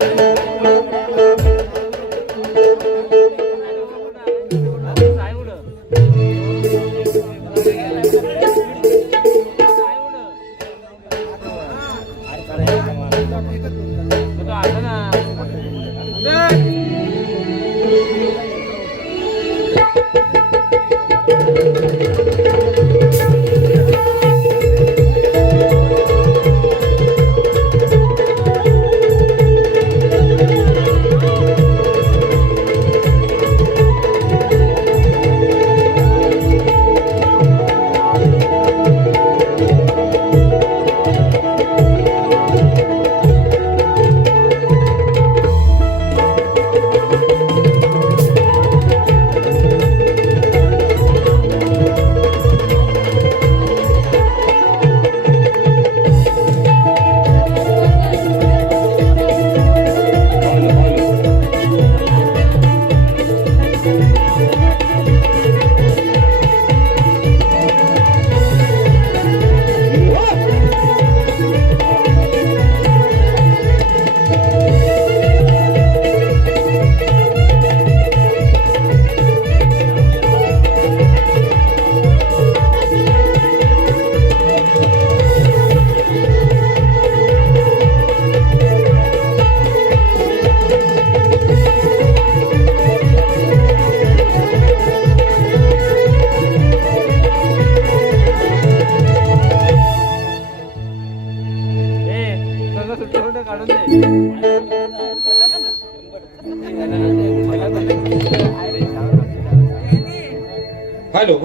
Hello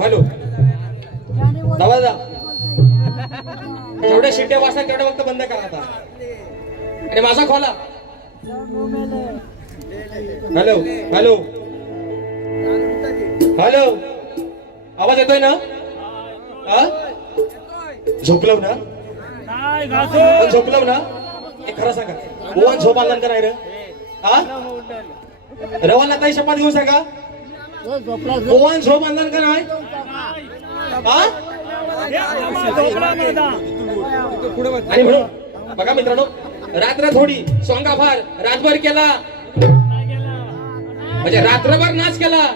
hello दादा जेवढे शिट्टे वाजता तेवढे वक्त बंद करा आता आणि माझा खोला. हॅलो हॅलो हॅलो आवाज येतोय ना? झोपलो ना? झोपलो ना? एक खरं सांगा ओवान झोप आला का नाही रे? रवाला ताई शपथ घेऊन सांगा ओवान झोप आणला का नाही? आणि म्हणून बघा मित्रांनो रात्र थोडी सोंगा फार रातभर केला म्हणजे रात्रभर नाच केला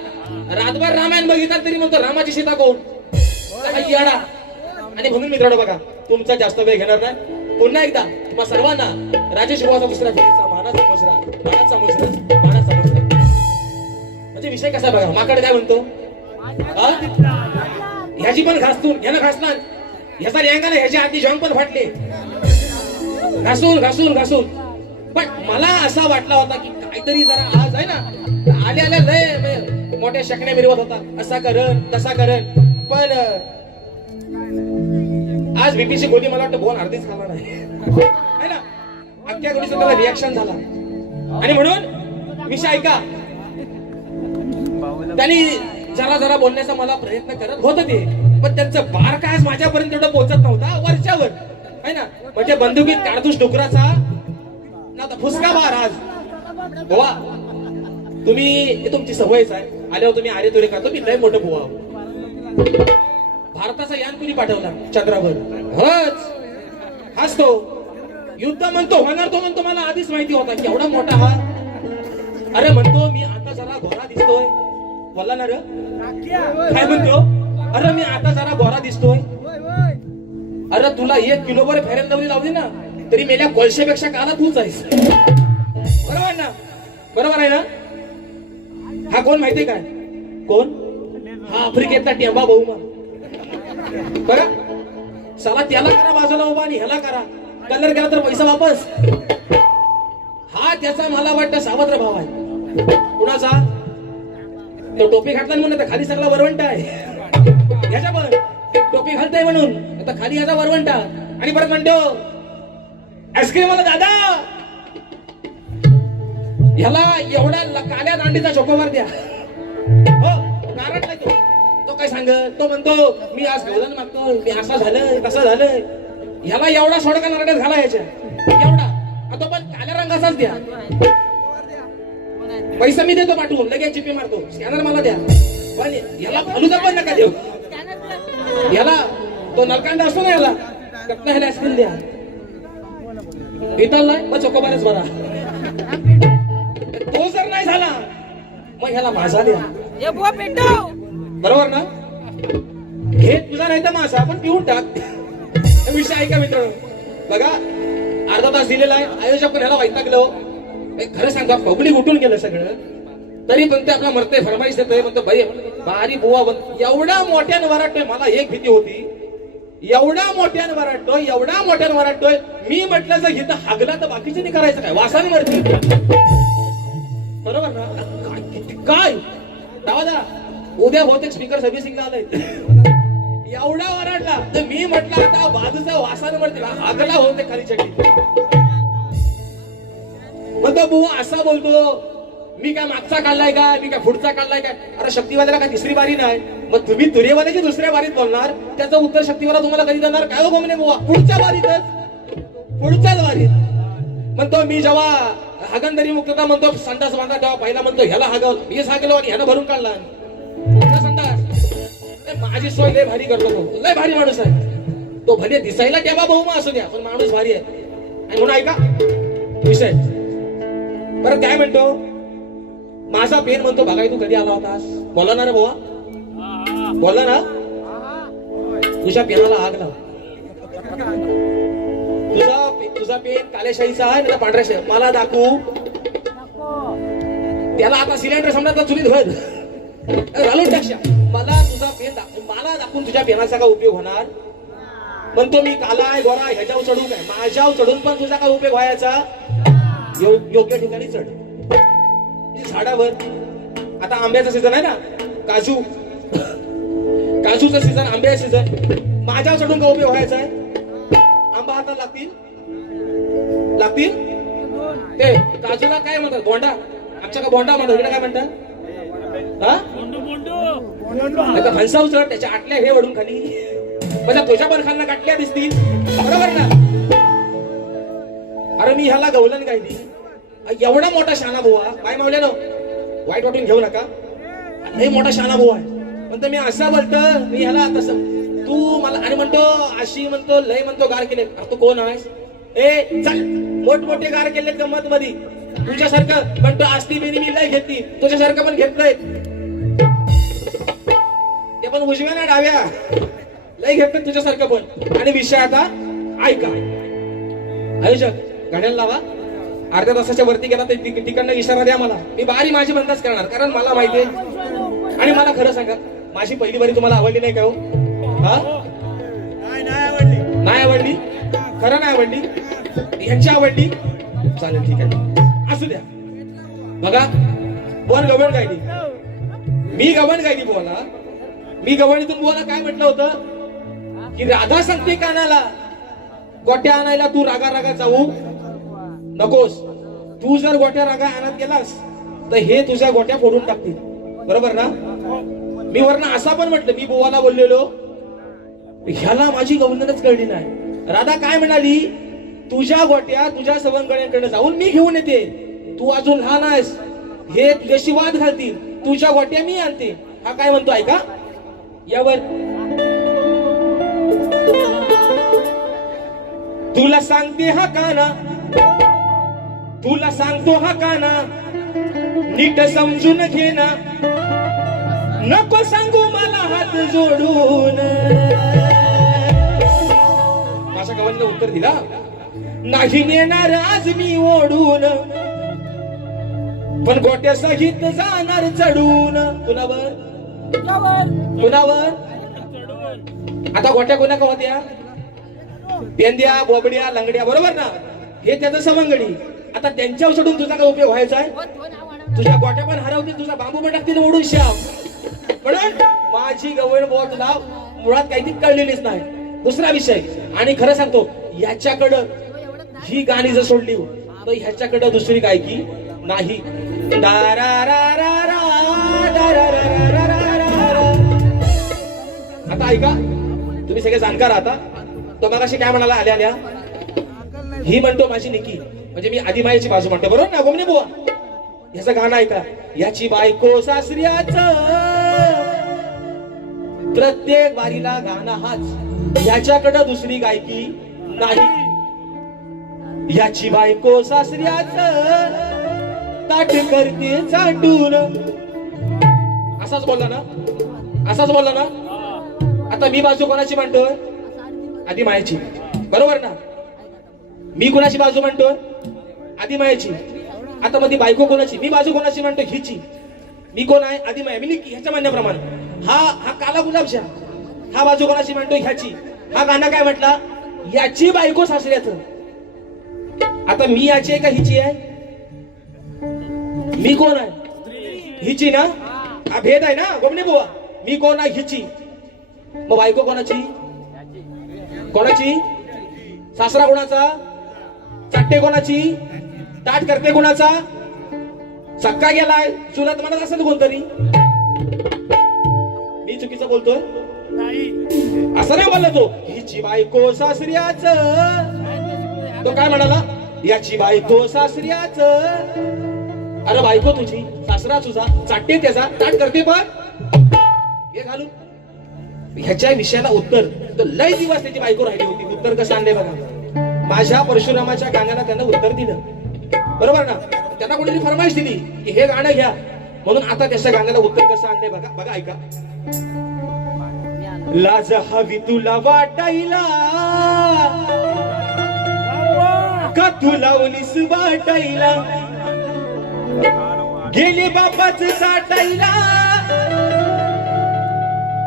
रातभर रामायण बघितला तरी म्हणतो रामाची सीता कोण याडा. आणि म्हणून मित्रांनो बघा तुमचा जास्त वेळ घेणार नाही पुन्हा एकदा तुम्हा सर्वांना राजेश शिवाचा दुसरा मानाचा मुसरा म्हणजे विषय कसा बघा माकडे काय म्हणतो ह्याची पण घासून ह्यानं घासला ह्याचा रेंगा ना ह्याच्या हाती जॉंग पण फाटले घासून घासून घासून. पण मला असा वाटला होता की काहीतरी जरा आज आहे ना आले आले लय मोठ्या शकण्या मिरवत होता असा करण तसा करण. पण आज बीपीची गोळी मला वाटतं बोन अर्धीच खाला नाही है ना अख्ख्या गोळीचं त्याला रिॲक्शन झाला. आणि म्हणून विषय ऐका त्यांनी जरा जरा बोलण्याचा मला प्रयत्न करत होत ते पण त्यांचं बार काय माझ्यापर्यंत एवढं पोहोचत नव्हता वरच्यावर है ना. म्हणजे बंदुकीत काडतूस डुकराचा ना फुसका बार आज बुवा तुम्ही तुमची सवयच आहे आल्यावर तुम्ही आरे तुरे करतो मी लय मोठं बुवा. भारताचा यान कुणी पाठवला चंद्रावर? हाच तो युद्ध म्हणतो होणार तो म्हणतो मला आधीच माहिती होता की एवढा मोठा हा. अरे म्हणतो मी आता जरा घोडा दिसतोय बोलला ना रे काय म्हणतो? अरे मी आता जरा गोरा दिसतोय. अरे तुला 1 किलोभर फेरन लवली लावली ना तरी मेल्या कोळशेपेक्षा काला तूच आहेस. बरोबर ना? बरोबर आहे ना? हा कोण माहितीये काय? कोण? हा आफ्रिकेतला टेंबा बहुमा बघा साला त्याला करा बाजूला उभा आणि ह्याला करा कलर केला तर पैसा वापस. हा त्याचा मला वाटतं सावत्र भाव आहे. कुणाचा? तो टोपी घातला म्हणून आता खाली सगळा वरवंटा आहे ह्याच्या पण टोपी घालताय म्हणून आता खाली ह्याचा वरवंटा. आणि परत म्हणतो आईस्क्रीम मला दादा ह्याला एवढा काल्या दांडीचा चोकोबार द्या. हो कारण नाही तो काय सांग तो म्हणतो मी आज गवलन मागतो मी असं झालं तसं झालं. ह्याला एवढा सोडका नारड्यात घाला ह्याच्या एवढा तो पण काल्या रंगाचाच द्या. पैसा मी देतो पाठवून लगेच जीपे मारतो स्कॅनर मला द्या. पण याला फालुदा पण नका देऊ. याला तो नलकांडा असतो ना याला त्यातनं ह्याला आईस्क्रीम द्या. इथं नाही मग चोकोबारच बरा. मग ह्याला माझा द्या. ये बुवा पेटव. बरोबर ना? हे तुझा नाही तर माझा, पण पिऊन टाक. विषय आहे का मित्र? बघा अर्धा तास दिलेला आहे, आयोजक पण ह्याला वैतागलं. खरं सांगा पब्लिक उठून गेलं सगळं, तरी पण ते आपला मरते फरमाईश देतोय. म्हणतो बाई बारी बुवा बन. एवढा मोठ्यानं वराटतोय, मला एक भीती होती. एवढा मोठ्यानं वराटतोय, एवढा मोठ्यानं वराटतोय. मी म्हटलं जर इथं हागला तर बाकीचे नाही करायचं काय, वासाने मरती. बरोबर ना? काय दादा उद्या बहुतेक स्पीकर सर्व्हिसिंगला आलाय. एवढा वराडला तर मी म्हटलं आता बाजूचा वासाने मरतील, हागला होते खाली चटणी. मग तो बुवा असा बोलतो, मी काय मागचा काढलाय का, मी काय पुढचा काढलाय काय. अरे शक्तीवाल्याला काय तिसरी बारी नाही, मग तुम्ही तुरेवाल्याची दुसऱ्या बारीत बोलणार, त्याचं उत्तर शक्तीवाला तुम्हाला कधी देणार काय? हो गोमने बुवा, पुढच्या बारीतच, पुढच्याच बारीत. म्हणतो मी जेव्हा हागंदरी मुक्तता म्हणतो संडास बांधा, तेव्हा पहिला म्हणतो ह्याला हागल, मीच हागलो आणि ह्यानं भरून काढला संडास. माझी सोय लय भारी करतो तो, लय भारी माणूस आहे तो. भले दिसायला केव्हा बहुमा असू द्या, पण माणूस भारी आहे. आणि म्हणून ऐका विषय परत काय म्हणतो. माझा पेन म्हणतो बघाय तू कधी आला होतास. बोला ना रे बुवा, बोला ना. तुझ्या पेनाला आग लाव. तुझा पेन काल्या शाहीचा आहे ना पांढऱ्या शाही, मला दाखवू. त्याला आता सिलेंडर समजा चुलीत भर घालून टाकशा. मला तुझा पेन दाखव, मला दाखवून तुझ्या पेनाचा का उपयोग होणार. म्हणतो मी काला गोरा ह्याच्यावर चढू काय, माझ्यावर चढून पण तुझा काय उपयोग व्हायचा. योग्य ठिकाणी चढ. झाडावर आता आंब्याचा सीझन आहे ना, काजू काजूचा सीझन, आंब्याचा सीझन. माझ्यावर चढून का उपयोग व्हायचा आहे. आंबा हातात लागतील ते काजूला काय म्हणतात, बोंडा. आमच्या का बोंडा म्हणतात, इकडे काय म्हणतात फणसा उचल, त्याच्या आटल्या हे वडून खाली. म्हणजे तुझ्या पण खालना काटल्या दिसतील. बरोबर ना? अरे मी ह्याला गवलन काय ती, एवढा मोठा शाना बुवा. काय मावल्या ना वाईट वाटून घेऊ नका, लय मोठा शाना बुवा आहे. म्हणतो मी असं बोलतो, मी ह्याला तसं तू मला. आणि म्हणतो अशी म्हणतो लय म्हणतो गार केले. तू कोण आहेस? ए चल, मोठमोठे गार केले गंमत मध्ये. तुझ्यासारखं म्हणतो आस्ती बेनी मी लय घेतली, तुझ्यासारखं पण घेतलंय ते पण उजव्या ना डाव्या लय घेतलं तुझ्यासारखं पण. आणि विषय आता ऐका आयोजक, गाड्याला लावा. अर्ध्या तासाच्या वरती गेला तर तिकडनं इशारा द्या मला, मी बारी माझी बंदच करणार. कारण मला माहितीये. आणि मला खरं सांगा, माझी पहिली बारी तुम्हाला आवडली नाही का हो? नाही आवडली, खरं नाही आवडली. ह्यांची आवडली, चालेल ठीक आहे असू द्या. बघा बोल गवण गायली, मी गवण गायली बोला. मी गवणीतून बोला काय म्हटलं होतं की राधा सांगते कानाला गोट्या आणायला तू रागा रागा जाऊ नकोस. तू जर गोट्या रागा आणत गेलास तर हे तुझ्या गोट्या फोडून टाकतील. बरोबर ना? मी वरना असा पण म्हटलं, मी बुवाला बोललेलो, ह्याला माझी गवंडनच कळली नाही. राधा काय म्हणाली, तुझ्या गोट्या तुझ्या सवंगड्यांकडे जाऊन मी घेऊन येते, तू अजून लहान आहेस, हे तुझ्याशी वाद घालतील, तुझ्या गोट्या मी आणते. हा काय म्हणतो ऐका यावर. तुला सांगते हा काना, तुला सांगतो हा काना, नीट समजून घे ना, नको सांगू मला हात जोडून. माझ्या गवंडीला उत्तर दिला, नाही नेणार आज मी ओढून, पण गोट्या सहित जाणार चढून. कुणावर कुणावर. आता गोट्या कोणा का होत्या, पेंद्या बोबड्या लंगड्या. बरोबर ना? हे त्याचं सवंगडी. आता त्यांच्यावर चढून तुझा काय उपयोग व्हायचा आहे. तुझ्या गोट्या पण हरवतील, तुझा बांबू पण टाकतील ओढून श्याम. म्हणून माझी गवळ बुवा तुला मुळात काही कळलेलीच नाही. दुसरा विषय, आणि खरं सांगतो याच्याकडं ही गाणी जर सोडली तर ह्याच्याकडं दुसरी गायकी नाही. आता ऐका, तुम्ही सगळे जाणकार आता. तो मगाशी काय म्हणाला आल्या आल्या, ही म्हणतो माझी निकी, म्हणजे मी आदिमाईची बाजू म्हणतो. बरोबर ना गोमने बुवा? ह्याचं गाणं ऐका. याची बायको सासऱ्याचं प्रत्येक वारीला गाणं हाच, याच्याकडं दुसरी गायकी नाही. याची बायको सासऱ्याचं ताट करते चाटून, असाच बोलला ना, असाच बोलला ना. आता मी बाजू कोणाची मांडतोय? आधी मायाची, बरोबर ना. मी कोणाची बाजू मांडतोय? आधी मायाची. आता मध्ये बायको कोणाची? मी बाजू कोणाची मांडतो? हिची. मी कोण आहे? आधी माया. मी ह्याच्या म्हणण्याप्रमाणे हा काला गुलाबशा, हा बाजू कोणाची मांडतो? ह्याची. हा गाणं काय म्हटला? याची बायको सासऱ्याचं. आता मी याची आहे का हिची आहे? मी कोण आहे? हिची ना. हा भेद आहे ना गोमने बुवा. मी कोण आहे? हिची. मग बायको कोणाची? कोणाची? सासरा कोणाचा? चट्टे कोणाची? ताट करते कोणाचा? सक्का गेलाय, चुलत म्हणत असेल कोणतरी. मी चुकीचं बोलतोय? असं नाही बोलला तो. हिची बायको सासऱ्याच. तो काय म्हणाला? याची बायको सासऱ्याच. अरे बायको तुझी, सासरा तुझा, चाटते त्याचा, ताट करते पण हे घालून. ह्याच्या विषयाला उत्तर तर लय दिवस त्याची बायको राहिली होती. उत्तर कसं आणले बघा. माझ्या परशुरामाच्या गाण्याला त्यानं उत्तर दिलं, बरोबर ना. त्यांना कोणीतरी फरमाईश दिली की हे गाणं घ्या, म्हणून आता त्याच्या गाण्याला उत्तर कसं आणले बघा. बघा ऐका. लाज हवी तुला वाटायला का तुला ओलीस वाटायला, गेले बापाच चाटायला.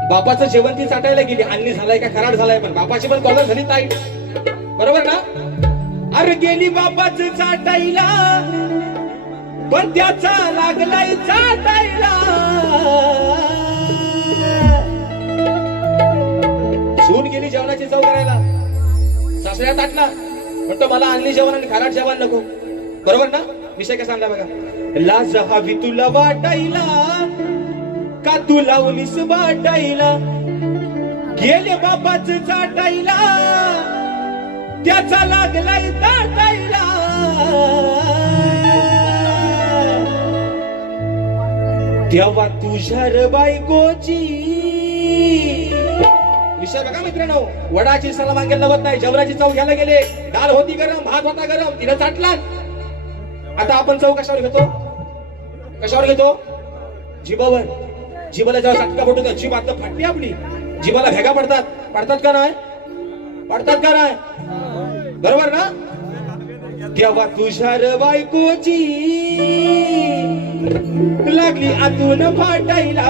बापाचं जेवण ती चाटायला गेली. अन्नी झालाय का खराड झालाय, पण बापाची पण कॉलर झाली ताई, बरोबर ना. अरे गेली बापाच चाटायला, पण त्याचा लागलाय चाटायला. सून गेली जेवणाची चव करायला, सासऱ्या ताटला म्हणतो मला आणली जेवण आणि खराट जेवण नको, बरोबर ना. विषय कसा आणला बघा. लाज हवी तुला वाटायला का तुला ओलीस वाटायला, गेले बापाच चाटायला, त्याचा लागलाय ताटायला. तेव्हा तुझ्या र बायकोची. विषय बघा मित्रांनो. वडाची सला मागेल नवत नाही. जेवणाची चव घ्यायला गेले, डाळ होती गरम, भात होता गरम, तिला चाटला. आता आपण चव कशावर घेतो? कशावर घेतो? जिभावर. जिभाला जेव्हा चटका पडतो जीभ आता फाटली आपली. जिभाला भेगा पडतात. पडतात का नाही? पडतात का नाही? बरोबर ना. तेव्हा तुझ्या र बायकोची लागली आतून फाटायला.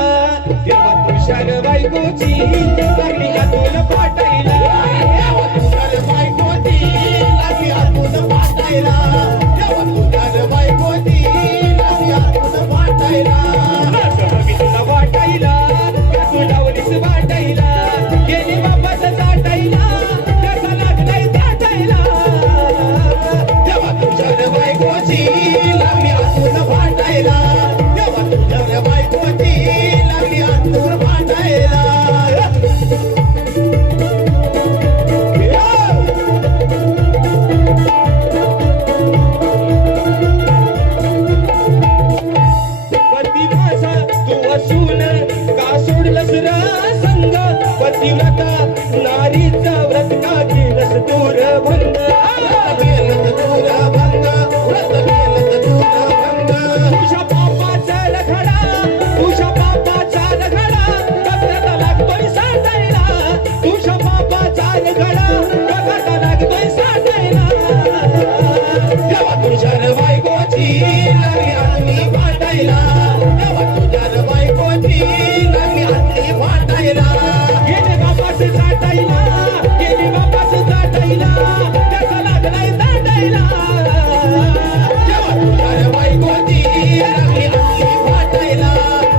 तेव्हा तुझ्या र बायकोची लागली आतून फाटायला. तेव्हा तुझ्या र बायकोची लागली आतून फाटायला. तेव्हा तुझ्या र बायकोची लागली आतून फाटायला. हवी तुला वाटायला का तुला ओलीस वाटायला, गेली बापाचं चाटायला, त्याचा लागलाय चाटायला. तेव्हा तुझ्या र बायकोची लागली आतून फाटायला. तेव्हा तुझ्या र बायकोची लागली आतून फाटायला. पती माझा तू असून का सोडलंस र संग, पतिव्रता नारीचा व्रत का केलंस दूर भंग. तुझ्या बापाचा रखडा, तुझ्या बापाचा रखडा, कचऱ्याला लागतोय साठायला. तुझ्या बापाचा रखडा, कचऱ्याला लागतोय साठायला. तेव्हा तुझ्या र बायकोची लागली आतली फाटायला. तेव्हा तुझ्या र बायकोची लागली आतली फाटायला. गेले बापाचे चाटायला, गेले बापाचे चाटायला, त्याचा लागलाय चाटायला. तेव्हा तुझ्या र बायकोची लागली आतली फाटायला.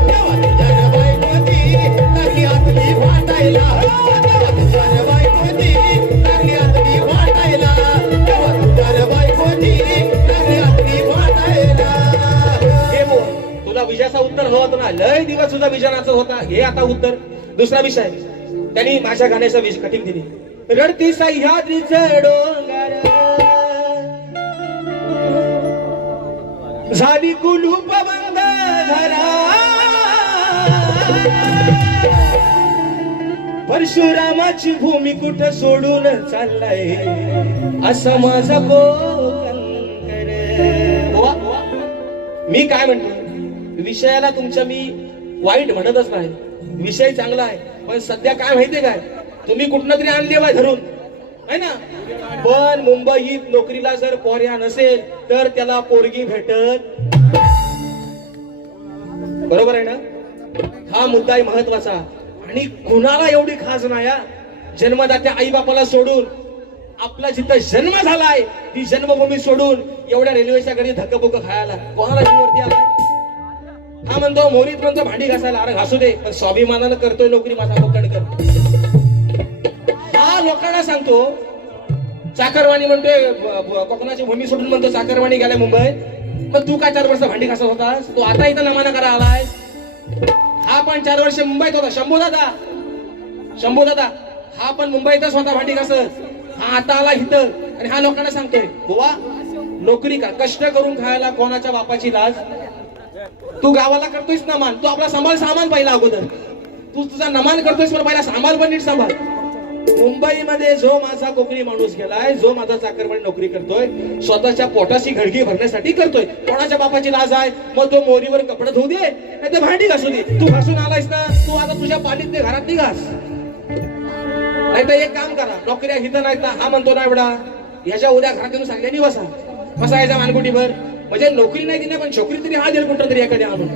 तेव्हा तुझ्या र बायकोची लागली आतली फाटायला. तेव्हा तुझ्या र बायकोची लागली आतली फाटायला. तेव्हा तुझ्या र बायकोची लागली आतली फाटायला. हे बोल, तुला विजयाचा उत्तर होत ना. लय दिवस तुझा विजयाचा होता. हे आता उत्तर. दुसरा विषय त्यांनी माझ्या गाण्याचा कटिंग दिली. रडती सह्याद्रीचं डोंगर, झाली कुलूप बंद घरा, परशुरामाची भूमी कुठं सोडून चाललाय, असा माझा कोकणकर. मी काय म्हणतो, विषयाला तुमच्या मी वाईट म्हणतच नाही, विषय चांगला आहे. पण सध्या काय माहितीये काय, तुम्ही कुठनं तरी आणले बाय धरून आहे ना. पण मुंबईत नोकरीला जर पोऱ्या नसेल तर त्याला पोरगी भेटत. बरोबर आहे ना. हा मुद्दा आहे महत्वाचा. आणि कुणाला एवढी खास नाही, जन्मदात्या आई बापाला सोडून, आपला जिथं जन्म झालाय ती जन्मभूमी सोडून एवढ्या रेल्वेच्या गाडी धक्काबुक्क खायला कोणाला जीववरती आलाय. हा म्हणतो मोरीत म्हणतो भांडी घासायला, अरे घासू दे, पण स्वाभिमानानं करतोय नोकरी, माझा कर. हा लोकांना सांगतो चाकरवाणी, म्हणतोय कोकणाची भूमी सोडून म्हणतो चाकरवाणी गेलाय मुंबईत. मग तू काय 4 वर्ष भांडी घासत होतास, तू आता इथं नमाना करा आलाय. हा पण 4 वर्ष मुंबईत होता, शंभू दादा हा पण मुंबईतच होता भांडी घासत. हा आता आला इथं आणि हा लोकांना सांगतोय बुवा नोकरी का, कष्ट करून खायला कोणाच्या बापाची लाज. तू गावाला करतोयस नमान, तू आपला सांभाळ सामान पहिला अगोदर. तू तुझा नमान करतोयस पण पहिला सांभाळ पण नीट सांभाळ. मुंबईमध्ये जो माझा कोकणी माणूस गेलाय, जो माझा चाकरमानी नोकरी करतोय, स्वतःच्या पोटाची घडगी भरण्यासाठी करतोय. कोणाच्या बापाची लाज आहे. मग तो मोरीवर कपडे धुऊ दे नाही तर भांडी घासू दे. तू घासून आलायस ना, तू आता तुझ्या पालीत घरात घास. नाही तर एक काम करा, नोकऱ्या हिथं नाहीत ना. हा म्हणतो ना एवढा ह्याच्या उद्या घरात येऊन सांगल्यानी बसा याच्या मानकुटीभर. म्हणजे नोकरी नाही दिली पण छोकरी तरी हा देईल कुठं तरी एखाद्या आणून.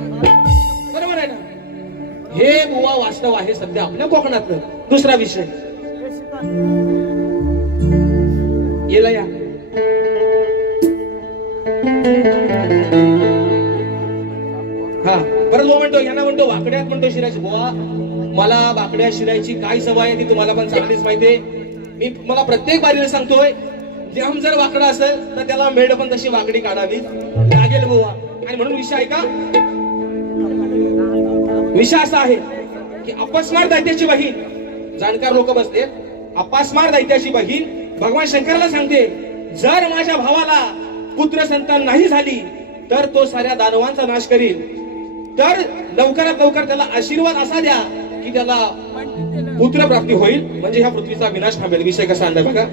बरोबर आहे ना. हे बुवा वास्तव आहे सध्या आपल्या कोकणातलं. दुसरा विषय येला या हा परत बुवा म्हणतो, यांना म्हणतो वाकड्यात म्हणतो शिरायची. बुवा मला वाकड्या शिरायची काय सवय आहे ती तुम्हाला पण चांगलीच माहितीये. मी मला प्रत्येक बारीला सांगतोय, जाम जर वाकडा असेल तर त्याला मेढ पण तशी वाकडी काढावी लागेल बुवा. आणि म्हणून विषय आहे का, विषय असा आहे की अपस्मार दैत्याची बहीण, जाणकार लोक बसले, अपस्मार दैत्याची बहीण भगवान शंकराला सांगते, जर माझ्या भावाला पुत्र संतान नाही झाली तर तो साऱ्या दानवांचा नाश करील. तर लवकरात लवकर त्याला आशीर्वाद असा द्या की त्याला पुत्र प्राप्ती होईल, म्हणजे ह्या पृथ्वीचा विनाश थांबेल. विषय कसा आणलाय बघा.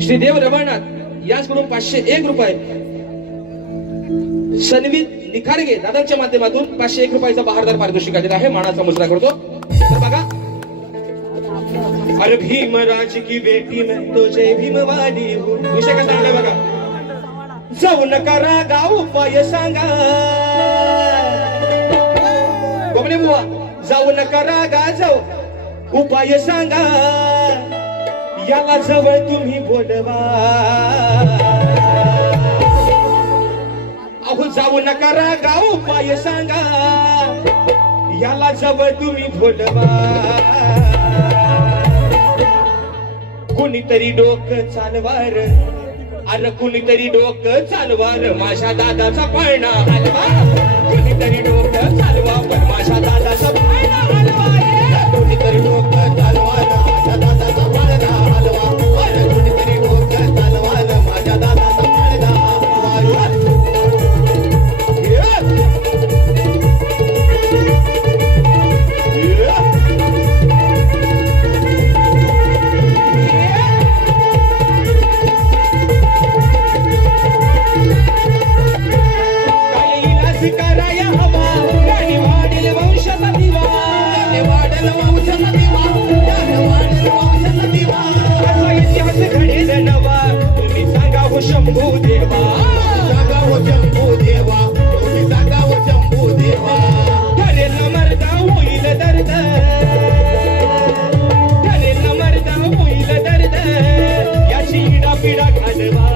श्री देव रवळनाथ याचकडून 501 रुपये, सन्वित निखारगे दादांच्या माध्यमातून 501 रुपयाचा बहारदार पारितोषिक आलेला आहे. मानाचा मुजरा करतो. तर बघा, अरे भीमराज की बेटी मैं तो जय भीमवाली हूँ. विषय कसा आणलाय बघा. जाऊ नका रागा उपाय सांगा, बबले बुवा जाऊ नका रागा, जाऊ उपाय सांगा, याला जवळ तुम्ही बोलवा. अहो जाऊ नका रागा उपाय सांगा, याला जवळ तुम्ही बोलवा. कुणीतरी डोकं चालवार, अरे कुणीतरी डोकं चालवार, माझ्या दादाचा पाळणा हलवा. कुणीतरी डोकं चालवा पण माझ्या दादाचा पाळणा हलवा. कुणीतरी डोकं चालवार, माझ्या दादाचा पाळणा हलवा. अरे कुणीतरी डोकं चालवार, माझ्या दादाचा पाळणा हलवा. शंभू देवा सांगा हो, शंभू देवा तुम्ही सांगा हो, शंभू देवा. ठरेल मर्दा होईल दर्द, ठरेल मर्दा होईल दर्द, याची इडा पिडा घालवा.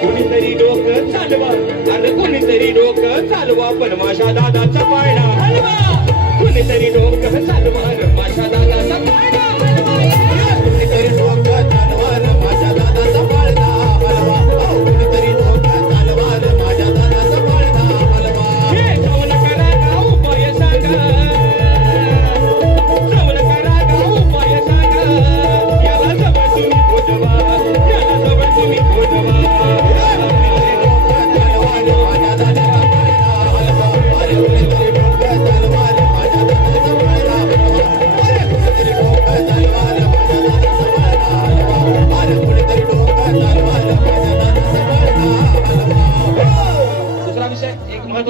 कुणीतरी डोकं चालवा, अरे कुणीतरी डोकं चालवा पण माझ्या दादाचा पाळणा हलवा. कुणीतरी डोकं चालवा, माझ्या दादाचा पाळणा हलवा. कुणीतरी डोकं चालवा, माझ्या दादाचा पाळणा हलवा. कुणीतरी डोकं चालवा, माझ्या दादाचा पाळणा हलवा. जाऊ नका रागा उपाय सांगा, जाऊ नका रागा उपाय सांगा, याला जवळ तुम्ही बोलवा, याला जवळ तुम्ही बोलवा. माझ्या दादाचा पाळणा हलवा.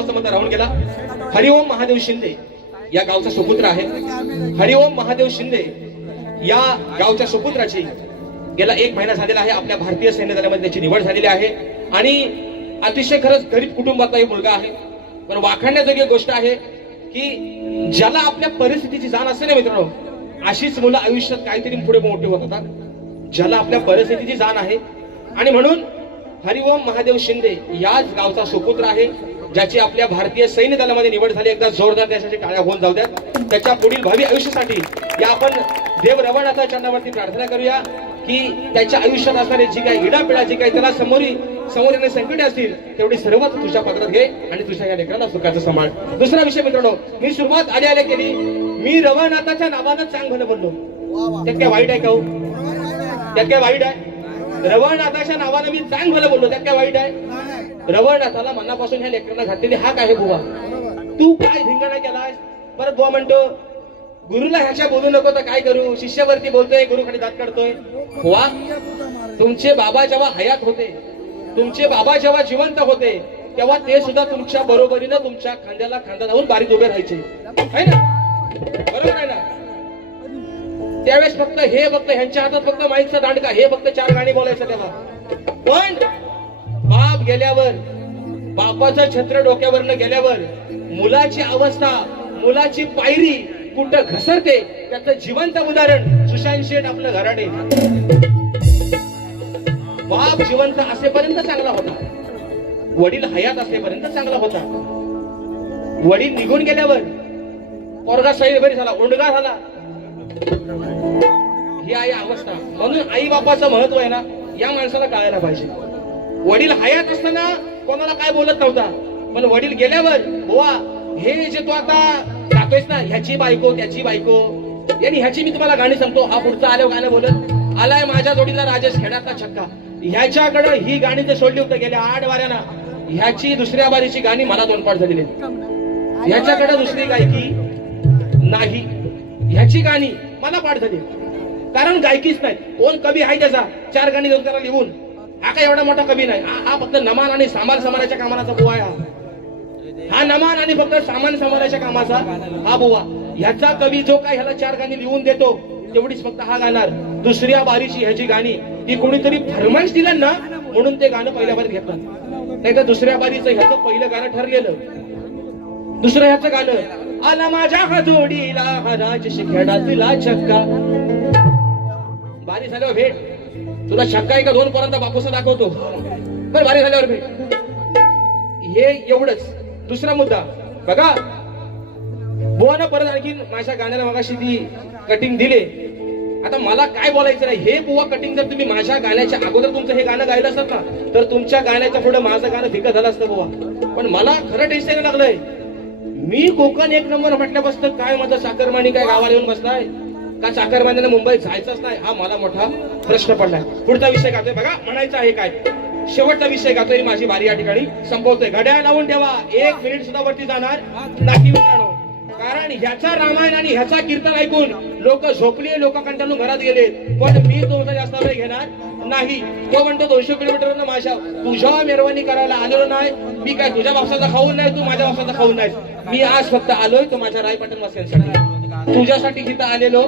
संबंध राहून गेला. हरिओम महादेव शिंदे या गावचा सुपुत्र आहे. हरिओम महादेव शिंदे या गावच्या सुपुत्राची गेला 1 महिना झालेला आहे. आपल्या भारतीय सैन्य दलामध्ये त्याची निवड झालेली आहे आणि अतिशय खरंच गरीब कुटुंबातला एक मुलगा आहे. पण वाखाणण्याजोगी एक गोष्ट आहे की ज्याला आपल्या परिस्थितीची जाण असते ना मित्रांनो, अशीच मुलं आयुष्यात काहीतरी पुढे मोठी होत होतात. ज्याला आपल्या परिस्थितीची जाण आहे आणि म्हणून हरिओम महादेव शिंदे याच गावचा सुपुत्र आहे, ज्याची आपल्या भारतीय सैन्य दलामध्ये निवड झाली. एकदा जोरदार त्यासाठी टाळ्या होऊन जाऊ द्या. त्याच्या पुढील भावी आयुष्यासाठी या आपण देव रवणाच्या चरणावरती प्रार्थना करूया की त्याच्या आयुष्यात असणारी जी काही इडापिडा, जी काही त्याला समोर येणारी संकटे असतील तेवढी सर्वच तुझ्या पदरात घे आणि तुझ्या या लेकराला सुखाचा सांभाळ. दुसरा विषय मित्रांनो, मी सुरुवात आल्या केली. मी रवनाथाच्या नावानं चांगलं बोललो, त्यात काय वाईट आहे का हो? त्यात काय वाईट आहे? रवनाथाच्या नावानं मी चांगलं बोललो, त्यात काय वाईट आहे? रवनाथाला मनापासून ह्या लेकरांना घातलेली हाक आहे. बुवा तू काय धिंगाणा केलाय? परत बुवा म्हणतो गुरुला ह्याच्या बोलू नको तर काय करू? शिष्यावरती बोलतोय, गुरु खाली दात काढतोय. वा, तुमचे बाबा जेव्हा हयात होते, तुमचे बाबा जेव्हा जिवंत होते, तेव्हा ते सुद्धा तुमच्या बरोबरीनं तुमच्या खांद्याला खांदा लावून बारीत उभे राहायचे, आहे ना? बरोबर आहे ना? त्यावेळेस फक्त ह्यांच्या हातात फक्त माईकचा दांडका, हे फक्त 4 गाणी बोलायचं तेव्हा. पण बाप गेल्यावर, बापाचं छत्र डोक्यावरनं गेल्यावर मुलाची अवस्था, मुलाची पायरी कुठं घसरते त्याचं जिवंत उदाहरण सुशांत शेठ आपलं घराडे. बाप जिवंत असेपर्यंत चांगला होता, वडील हयात असेपर्यंत चांगला होता. वडील निघून गेल्यावर पोरगा सैरभरी झाला, ओंडगा झाला. ही आहे अवस्था. म्हणून आई बापाचं महत्व आहे ना, या माणसाला कळायला पाहिजे. वडील हयात असताना कोणाला काय बोलत नव्हता, पण वडील गेल्यावर बुवा हे जे तू आता गातोयस ना, ह्याची बायको त्याची बायको, यांनी ह्याची मी तुम्हाला गाणी सांगतो. हा पुढचा आल्यावर गाणं बोलत आलाय माझ्या जोडीला राजेश खेड्यातला छक्का. ह्याच्याकडं ही गाणी ते सोडली होती गेल्या 8 वाऱ्याना. ह्याची दुसऱ्या बारीची गाणी मला 2 पाठ झालेली. ह्याच्याकडे दुसरी गायकी नाही, ह्याची गाणी मला पाठ झाली. कारण गायकीच नाही. कोण कवी आहे त्याचा 4 गाणी देऊन त्याला लिहून? हा काय एवढा मोठा कवी नाही. हा फक्त नमान आणि सामान समाराच्या कामाचा बुवा आहे. हा नमान आणि फक्त सामान समाराच्या कामाचा हा बुवा. ह्याचा कवी जो काय ह्याला 4 गाणी लिहून देतो तेवढीच फक्त हा गाणार. दुसऱ्या बारीची ह्याची गाणी ती कोणीतरी फरमाईश दिलं ना, म्हणून ते गाणं पहिल्या बारीत घेतलं. नाही तर दुसऱ्या बारीचं ह्याचं पहिलं गाणं ठरलेलं, दुसरं ह्याचं गाणं आला माझ्या जोडीला हा राजेश खेड्यातला छक्का. बारी झाल्यावर भेट, तुला छक्का आहे का 2 पर्यंत बापूसा दाखवतो. बरं, बारी झाल्यावर भेट. हे एवढंच. दुसरा मुद्दा बघा, बुवानं परत आणखी माझ्या गाण्याला मगाशी ती कटिंग दिले. आता मला काय बोलायचं नाही. हे बुवा कटिंग जर तुम्ही माझ्या गाण्याच्या अगोदर तुमचं हे गाणं गायलं असत ना, तर तुमच्या गाण्याच्या पुढे माझं गाणं फिकं झालं असतं बुवा. पण मला खरं टेन्शन लागलंय. मी कोकण 1 नंबर म्हटल्यापासून काय माझं चाकरमानी काय गावाला येऊन बसलाय का? चाकरमानीला मुंबईत जायचंच नाही, हा मला मोठा प्रश्न पडलाय. पुढचा विषय गातोय बघा, म्हणायचं आहे काय, शेवटचा विषय गातोय. माझी बारी या ठिकाणी संपवतोय. घड्याळ लावून ठेवा, 1 मिनिट सुद्धा वरती जाणार नाही मित्रांनो. कारण ह्याचा रामायण आणि ह्याचा कीर्तन ऐकून लोक झोपले, लोक कंटाळून घरात गेले. पण मी तुमचा जास्त वेळ घेणार नाही. तो म्हणतो 200 किलोमीटर माझ्या तुझ्या मेरवानी करायला आलेलो नाही. मी काय तुझ्या बापसाचा खाऊन नाही, तू माझ्या बापसाचा खाऊन नाही. मी आज फक्त आलोय तो माझ्या रायपाटण वासियांसाठी, तुझ्यासाठी तिथं आलेलो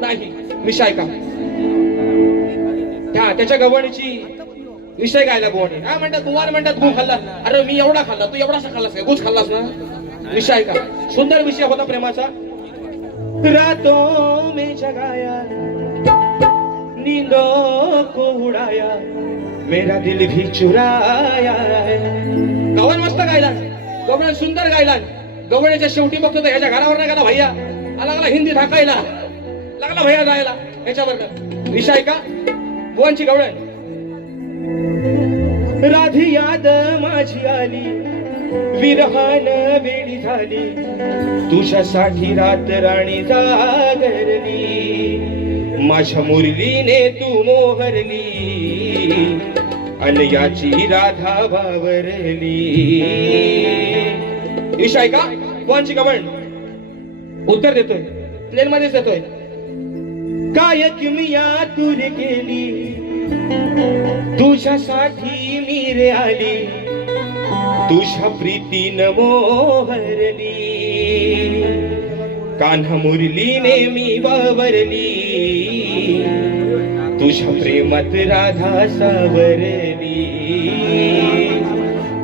नाही. विषय का त्याच्या गवणीची विषय गायला गोवणी. हा म्हणतात गुवार म्हणतात गु खाल्ला. अरे मी एवढा खाल्ला, तू एवढासा खाल्लास का? गुज खाल्लास ना. विषय का सुंदर विषय होता प्रेमाचा. रातों में जगाया, नींदों को उड़ाया, मेरा दिल भी चुराया. गवण मस्त गायला, गवण सुंदर गायला. गवण्याच्या शेवटी बघतो तर ह्याच्या घरावर नाही गेला भैया, लागला हिंदी ढाकायला, लागला भैया जायला ह्याच्यावर. विषय का बुवांची गवळण. राधी याद माझी आली, विरहान वेळी झाली, तुझ्यासाठी रात राणी जागरली, माझ्या मुरलीने तू मोहरली, आणि याची राधा बावरली. विषय का कोणची गवण उत्तर देतोय, प्लेन मध्येच देतोय. काय किमिया तूर केली, तुझ्यासाठी मी रे आली, तुझ्या प्रीतीन मोहरली कान्हा मुरलीने मी वावरली तुझ्या प्रेमात राधा सावरली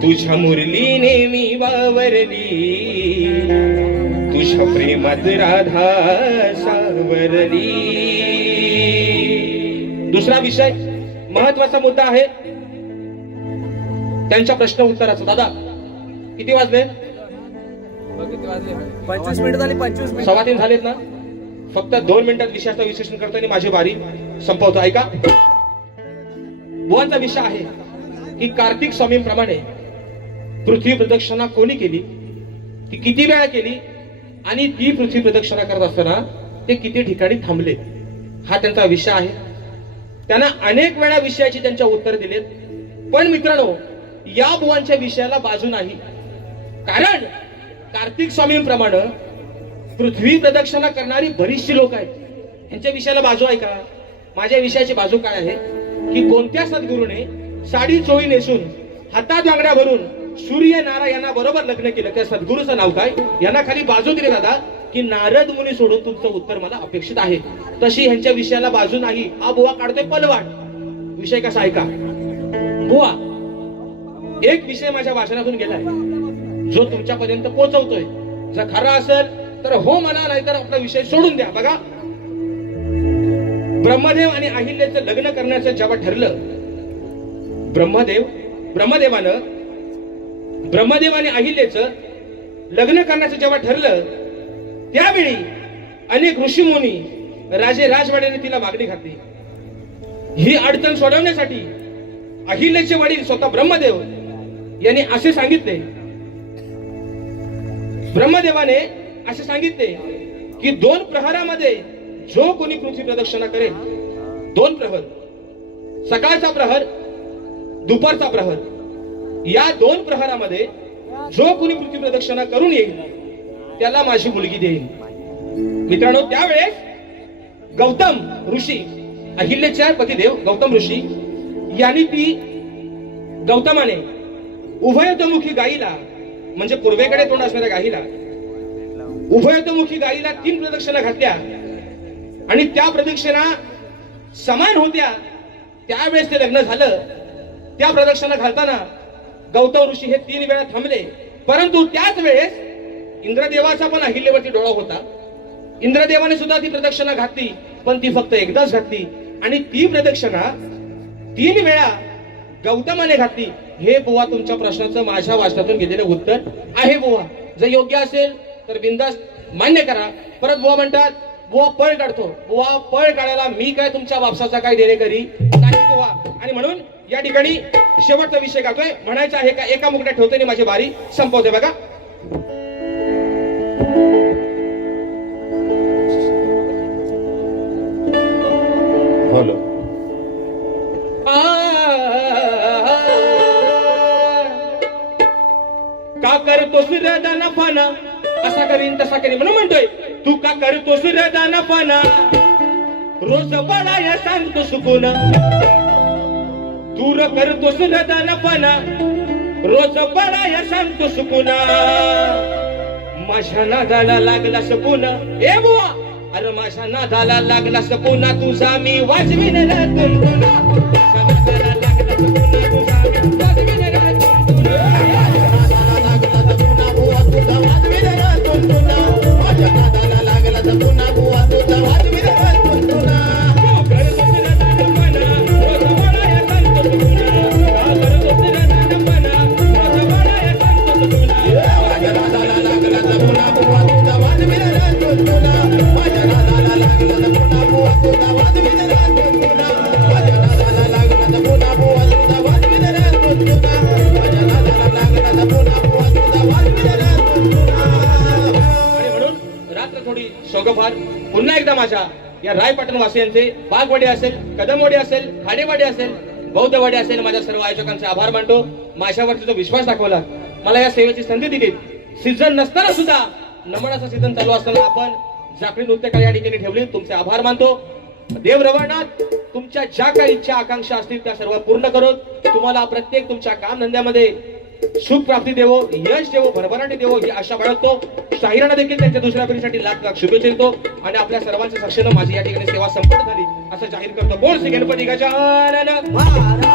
तुझ्या मुरलीने मी वावरली तुझ्या प्रेमात राधा सावरली. दुसरा विषय महत्वाचा मुद्दा आहे त्यांच्या प्रश्न उत्तराचा. दादा किती वाजले? 25 मिनिट झाली. 25 मिनिट 3:15 झालेत ना. फक्त 2 मिनिटात विषयाचं विश्लेषण करताना माझी बारी संपवतो. ऐका. बुवांचा विषय आहे की कार्तिक स्वामींप्रमाणे पृथ्वी प्रदक्षिणा कोणी केली, ती किती वेळा केली आणि ती पृथ्वी प्रदक्षिणा करत असताना ते किती ठिकाणी थांबले, हा त्यांचा विषय आहे. त्यांना अनेक वेळा विषयाची त्यांच्या उत्तर दिलेत. पण मित्रांनो, या बुवांच्या विषयाला बाजू नाही. कारण कार्तिक स्वामींप्रमाणे पृथ्वी प्रदक्षिणा करणारी बरीचशी लोक आहेत. यांच्या विषयाला बाजू आहे का? माझ्या विषयाची बाजू काय आहे की कोणत्या सद्गुरूने साडी चोळी नेसून हातात बांगड्या भरून सूर्य नारायणा बरोबर लग्न केलं, त्या सद्गुरूचं नाव काय? यांना खाली बाजू दिली दादा की नारद मुनी सोडून तुमचं उत्तर मला अपेक्षित आहे. तशी ह्यांच्या विषयाला बाजू नाही. हा बुवा काढतोय पलवाट. विषय कसा आहे का बुवा? एक विषय माझ्या भाषणातून गेलाय जो तुमच्यापर्यंत पोहोचवतोय. जर खरा असेल तर हो म्हणा, नाहीतर आपला विषय सोडून द्या. बघा, ब्रह्मदेव आणि अहिल्याचं लग्न करण्याचं जेव्हा ठरलं, ब्रह्मदेव आणि अहिल्याचं लग्न करण्याचं जेव्हा ठरलं, त्यावेळी अनेक ऋषीमुनी राजे राजवाड्याने तिला मागणी घातली. ही अडचण सोडवण्यासाठी अहिल्याचे वडील स्वतः ब्रह्मदेव यांनी असे सांगितले, ब्रह्मदेवाने असे सांगितले की 2 प्रहरामध्ये जो कोणी पृथ्वी प्रदक्षिणा करेल, 2 प्रहर, सकाळचा प्रहर, दुपारचा प्रहर, या 2 प्रहरामध्ये जो कोणी पृथ्वी प्रदक्षिणा करून येईल त्याला माझी मुलगी देईल. मित्रांनो, त्यावेळेस गौतम ऋषी, अहिल्याचे पतिदेव गौतम ऋषी यांनी गौतमाने उभयतमुखी गायीला, म्हणजे पूर्वेकडे तोंड असणाऱ्या गायीला, उभयतमुखी गायीला 3 प्रदक्षिणा घातल्या आणि त्या प्रदक्षिणा समान होत्या. त्यावेळेस ते लग्न झालं. त्या प्रदक्षिणा घालताना गौतम ऋषी हे 3 वेळा थांबले. परंतु त्याच वेळेस इंद्रदेवाचा पण अहिल्यावरती डोळा होता. इंद्रदेवाने सुद्धा ती प्रदक्षिणा घातली, पण ती फक्त एकदाच घातली आणि ती प्रदक्षिणा 3 वेळा गौतमाने घातली. हे बुवा तुमच्या प्रश्नाचं माझ्या वाचनातून घेतलेलं उत्तर आहे बुवा. जर योग्य असेल तर बिनधास्त मान्य करा. परत बुवा म्हणतात बुवा पळ काढतो. बुवा पळ काढायला मी काय तुमच्या वापसाचा काय देणेकरी नाही बुवा. आणि म्हणून या ठिकाणी शेवटचा विषय गातोय. म्हणायचं आहे का एका मुकट्यात ठेवतोय आणि माझी बारी संपवते. बघा, हॅलो, का करतोस दाना पाना, असा करीन तसा करीन म्हणून म्हणतोय. तू का करतोस दाना पाना, रोज बळाया सांगतो सुकून. तू करतोस दाना पाना, रोज बळाया सांगतो सुकून. माझ्या नादाला लागला सपून. ए बुवा, अरे माझ्या नादाला लागला सपून, तुझा मी वाजवीन तुला. माझ्या नादाला लागला सपून, तुझा मी वाजवीन शोकफार पुन्हा एकदा माझ्या या रायपाटण वासियांचे, बागवाडी असेल, कदमवाडी असेल, खाडेवाडी असेल, बौद्धवाडी असेल, माझ्या सर्व आयोजकांचे आभार मानतो. माझ्यावरती जो विश्वास दाखवला, मला या सेवेची संधी दिली. सीझन नसताना सुद्धा, नमनाचा सीझन चालू असताना आपण जाकरी नृत्यकला या ठिकाणी ठेवली. तुमचे आभार मानतो. देव रवळनाथ तुमच्या ज्या काही इच्छा आकांक्षा असतील त्या सर्व पूर्ण करो. तुम्हाला प्रत्येक तुमच्या काम धंद्यामध्ये सुख प्राप्ती देवो, यश देवो, भरभराटी देवो ही आशा बाळगतो. शाहिरांना देखील त्यांच्या दुसऱ्या फेरीसाठी लाख लाख शुभेच्छा देतो आणि आपल्या सर्वांच्या साक्षीनं माझी या ठिकाणी सेवा संपन्न झाली असं जाहीर करतो. बोल श्री गणपती गजानन महाराज